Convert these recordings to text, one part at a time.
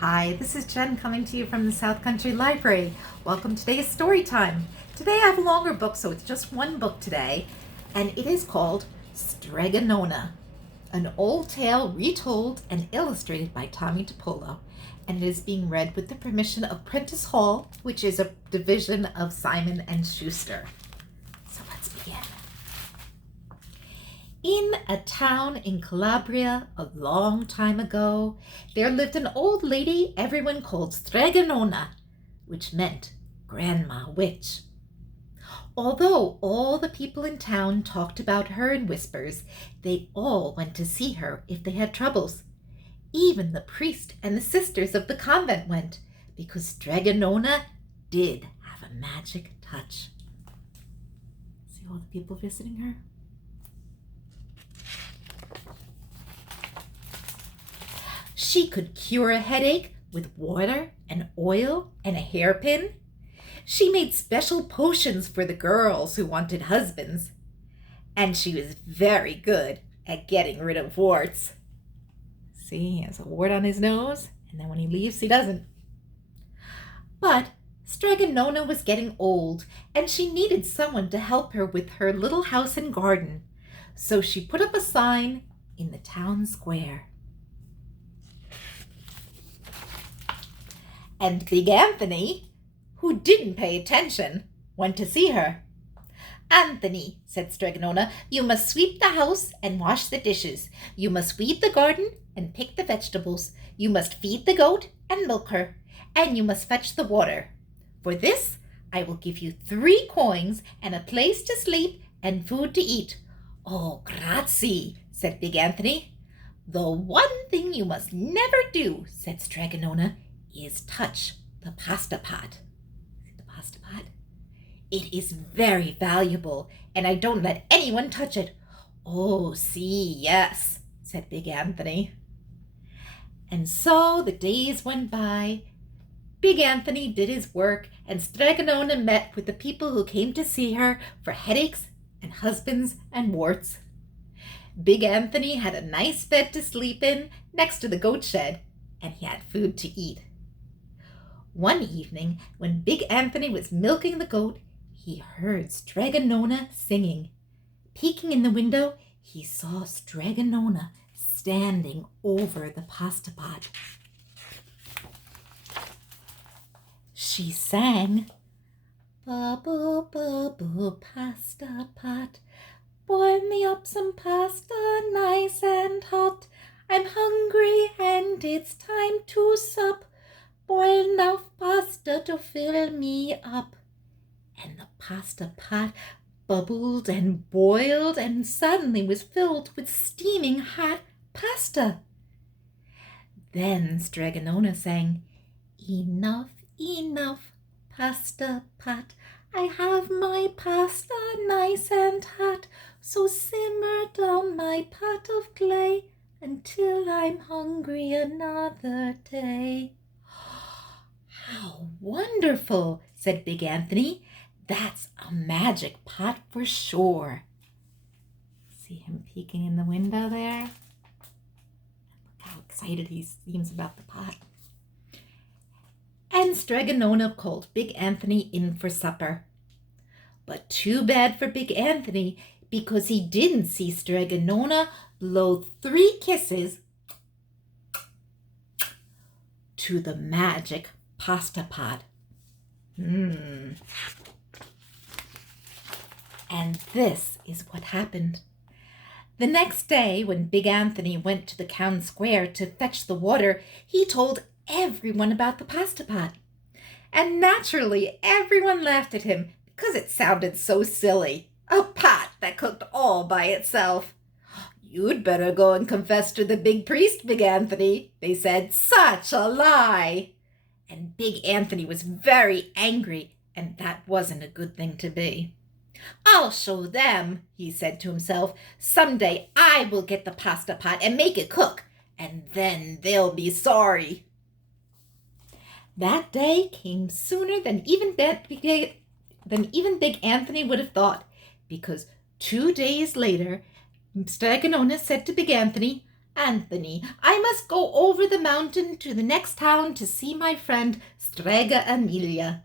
Hi, this is Jen coming to you from the South Country Library. Welcome to today's story time. Today I have a longer book, so it's just one book today, and it is called Strega Nona, an old tale retold and illustrated by Tommy DiPolo, and it is being read with the permission of Prentice Hall, which is a division of Simon & Schuster. So let's begin. In a town in Calabria a long time ago, there lived an old lady everyone called Strega Nona, which meant Grandma Witch. Although all the people in town talked about her in whispers, they all went to see her if they had troubles. Even the priest and the sisters of the convent went, because Strega Nona did have a magic touch. See all the people visiting her? She could cure a headache with water and oil and a hairpin. She made special potions for the girls who wanted husbands. And she was very good at getting rid of warts. See, he has a wart on his nose, and then when he leaves, he doesn't. But Strega Nona was getting old, and she needed someone to help her with her little house and garden. So she put up a sign in the town square. And Big Anthony, who didn't pay attention, went to see her. "Anthony," said Strega Nona, "you must sweep the house and wash the dishes. You must weed the garden and pick the vegetables. You must feed the goat and milk her. And you must fetch the water. For this, I will give you 3 coins and a place to sleep and food to eat." "Oh, grazie," said Big Anthony. "The one thing you must never do," said Strega Nona, "is touch the pasta pot." See the pasta pot? "It is very valuable, and I don't let anyone touch it." "Oh, see, yes," said Big Anthony. And so the days went by. Big Anthony did his work, and Strega Nona met with the people who came to see her for headaches and husbands and warts. Big Anthony had a nice bed to sleep in next to the goat shed, and he had food to eat. One evening, when Big Anthony was milking the goat, he heard Strega Nona singing. Peeking in the window, he saw Strega Nona standing over the pasta pot. She sang, "Bubble, bubble, pasta pot, boil me up some pasta nice and hot. I'm hungry and it's time to sup. Boil enough pasta to fill me up." And the pasta pot bubbled and boiled and suddenly was filled with steaming hot pasta. Then Strega Nona sang, "Enough, enough, pasta pot. I have my pasta nice and hot, so simmer down my pot of clay until I'm hungry another day." "How wonderful," said Big Anthony. "That's a magic pot for sure." See him peeking in the window there? Look how excited he seems about the pot. And Strega Nona called Big Anthony in for supper. But too bad for Big Anthony, because he didn't see Strega Nona blow 3 kisses to the magic pasta pot. And this is what happened. The next day, when Big Anthony went to the town square to fetch the water, he told everyone about the pasta pot. And naturally, everyone laughed at him because it sounded so silly. A pot that cooked all by itself. "You'd better go and confess to the big priest, Big Anthony," they said. "Such a lie." And Big Anthony was very angry, and that wasn't a good thing to be. "I'll show them," he said to himself. "Someday I will get the pasta pot and make it cook, and then they'll be sorry." That day came sooner than even Big Anthony would have thought, because 2 days later, Strega Nona said to Big Anthony, Anthony, I must go over the mountain to the next town to see my friend Strega Amelia.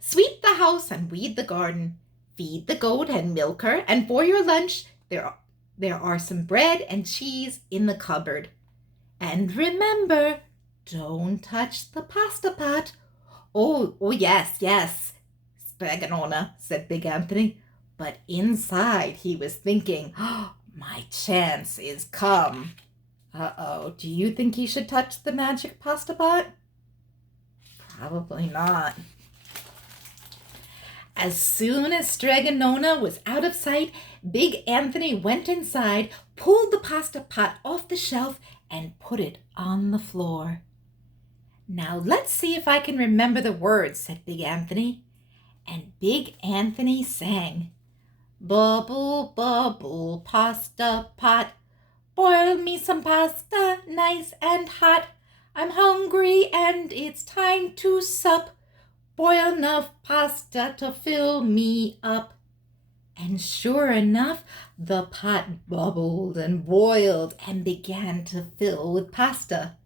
Sweep the house and weed the garden. Feed the goat and milk her, and for your lunch there are some bread and cheese in the cupboard. And remember, don't touch the pasta pot. Oh, yes, Strega Nona, said Big Anthony. But inside he was thinking, oh, my chance is come. Uh-oh, do you think he should touch the magic pasta pot? Probably not. As soon as Strega Nona was out of sight, Big Anthony went inside, pulled the pasta pot off the shelf, and put it on the floor. Now let's see if I can remember the words, said Big Anthony. And Big Anthony sang, bubble, bubble, pasta pot, boil me some pasta, nice and hot. I'm hungry and it's time to sup. Boil enough pasta to fill me up. And sure enough, the pot bubbled and boiled and began to fill with pasta.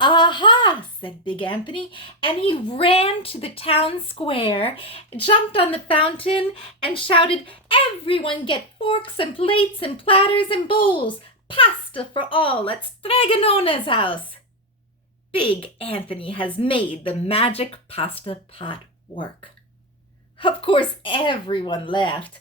Aha, said Big Anthony, and he ran to the town square, jumped on the fountain, and shouted, everyone get forks and plates and platters and bowls. Pasta for all at Strega Nona's house. Big Anthony has made the magic pasta pot work. Of course, everyone laughed,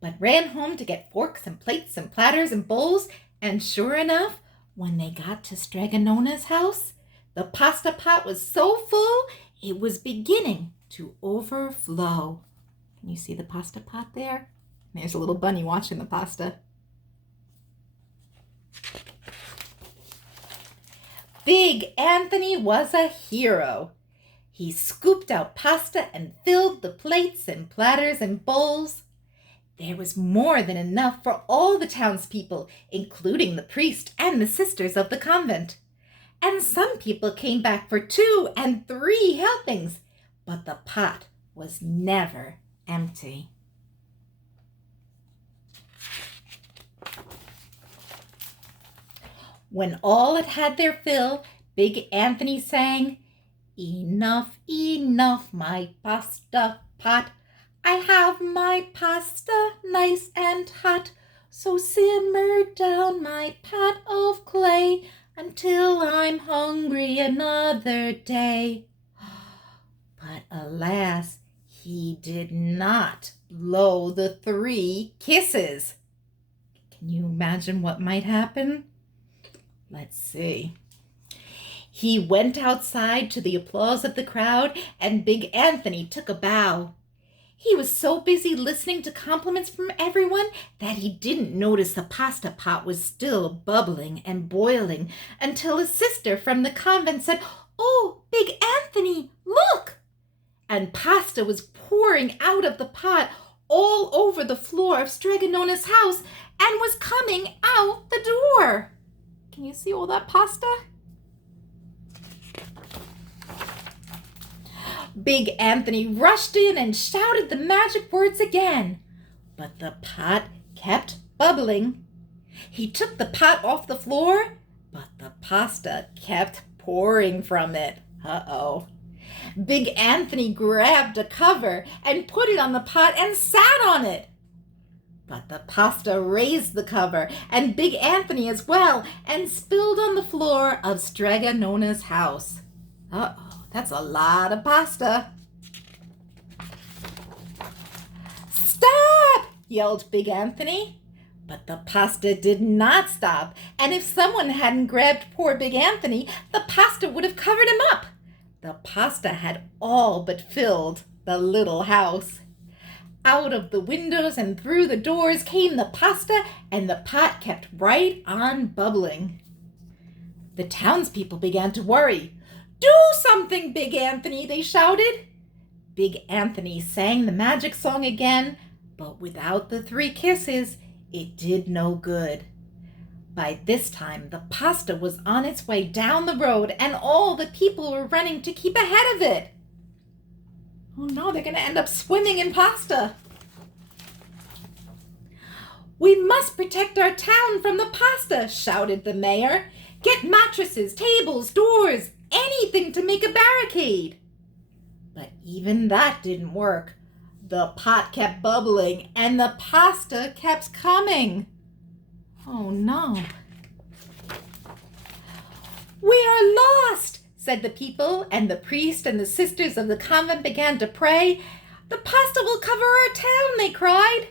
but ran home to get forks and plates and platters and bowls, and sure enough, when they got to Strega Nona's house, the pasta pot was so full it was beginning to overflow. Can you see the pasta pot there? There's a little bunny watching the pasta. Big Anthony was a hero. He scooped out pasta and filled the plates and platters and bowls. There was more than enough for all the townspeople, including the priest and the sisters of the convent. And some people came back for 2 and 3 helpings, but the pot was never empty. When all had had their fill, Big Anthony sang, enough, enough, my pasta pot. I have my pasta nice and hot, so simmer down my pot of clay until I'm hungry another day. But alas, he did not blow the 3 kisses. Can you imagine what might happen? Let's see. He went outside to the applause of the crowd, and Big Anthony took a bow. He was so busy listening to compliments from everyone that he didn't notice the pasta pot was still bubbling and boiling until a sister from the convent said, oh, Big Anthony, look! And pasta was pouring out of the pot all over the floor of Strega Nona's house and was coming out the door. Can you see all that pasta? Big Anthony rushed in and shouted the magic words again, but the pot kept bubbling. He took the pot off the floor, but the pasta kept pouring from it. Uh-oh. Big Anthony grabbed a cover and put it on the pot and sat on it. But the pasta raised the cover, and Big Anthony as well, and spilled on the floor of Strega Nona's house. Uh-oh. That's a lot of pasta. Stop! Yelled Big Anthony. But the pasta did not stop, and if someone hadn't grabbed poor Big Anthony, the pasta would have covered him up. The pasta had all but filled the little house. Out of the windows and through the doors came the pasta, and the pot kept right on bubbling. The townspeople began to worry. Do something, Big Anthony, they shouted. Big Anthony sang the magic song again, but without the 3 kisses, it did no good. By this time, the pasta was on its way down the road, and all the people were running to keep ahead of it. Oh no, they're going to end up swimming in pasta. "We must protect our town from the pasta," shouted the mayor. "Get mattresses, tables, doors, anything to make a barricade." But even that didn't work. The pot kept bubbling and the pasta kept coming. Oh no. "We are lost," said the people, and the priest and the sisters of the convent began to pray. "The pasta will cover our town," they cried.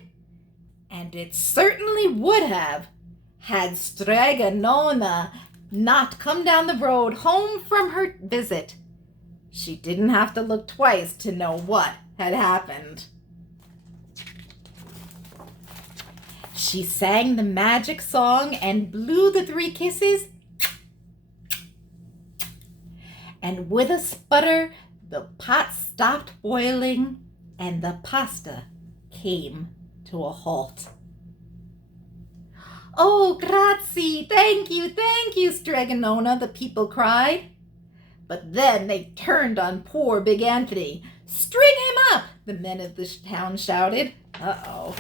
And it certainly would have, had Strega Nona not come down the road home from her visit. She didn't have to look twice to know what had happened. She sang the magic song and blew the 3 kisses. And with a sputter, the pot stopped boiling and the pasta came to a halt. "Oh, grazie, thank you, Strega Nona," the people cried. But then they turned on poor Big Anthony. "String him up," the men of the town shouted. Uh-oh.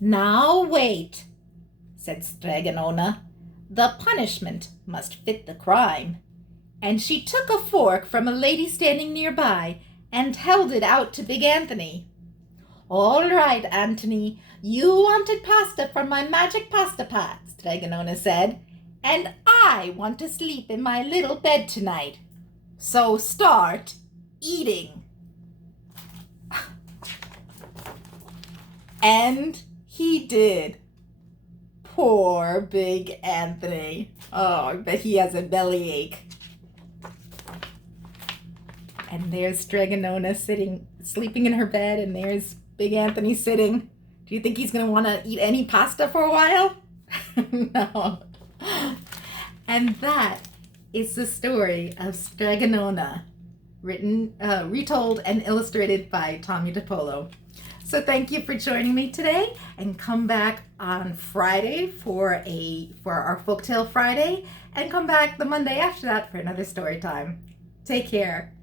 "Now wait," said Strega Nona. "The punishment must fit the crime." And she took a fork from a lady standing nearby and held it out to Big Anthony. "All right, Anthony, you wanted pasta from my magic pasta pot," Strega Nona said, "and I want to sleep in my little bed tonight. So start eating." And he did. Poor Big Anthony. Oh, I bet he has a bellyache. And there's Strega Nona sleeping in her bed, and there's Big Anthony sitting. Do you think he's going to want to eat any pasta for a while? No. And that is the story of Strega Nona, written, retold and illustrated by Tommy DiPolo. So thank you for joining me today, and come back on Friday for our Folktale Friday, and come back the Monday after that for another story time. Take care.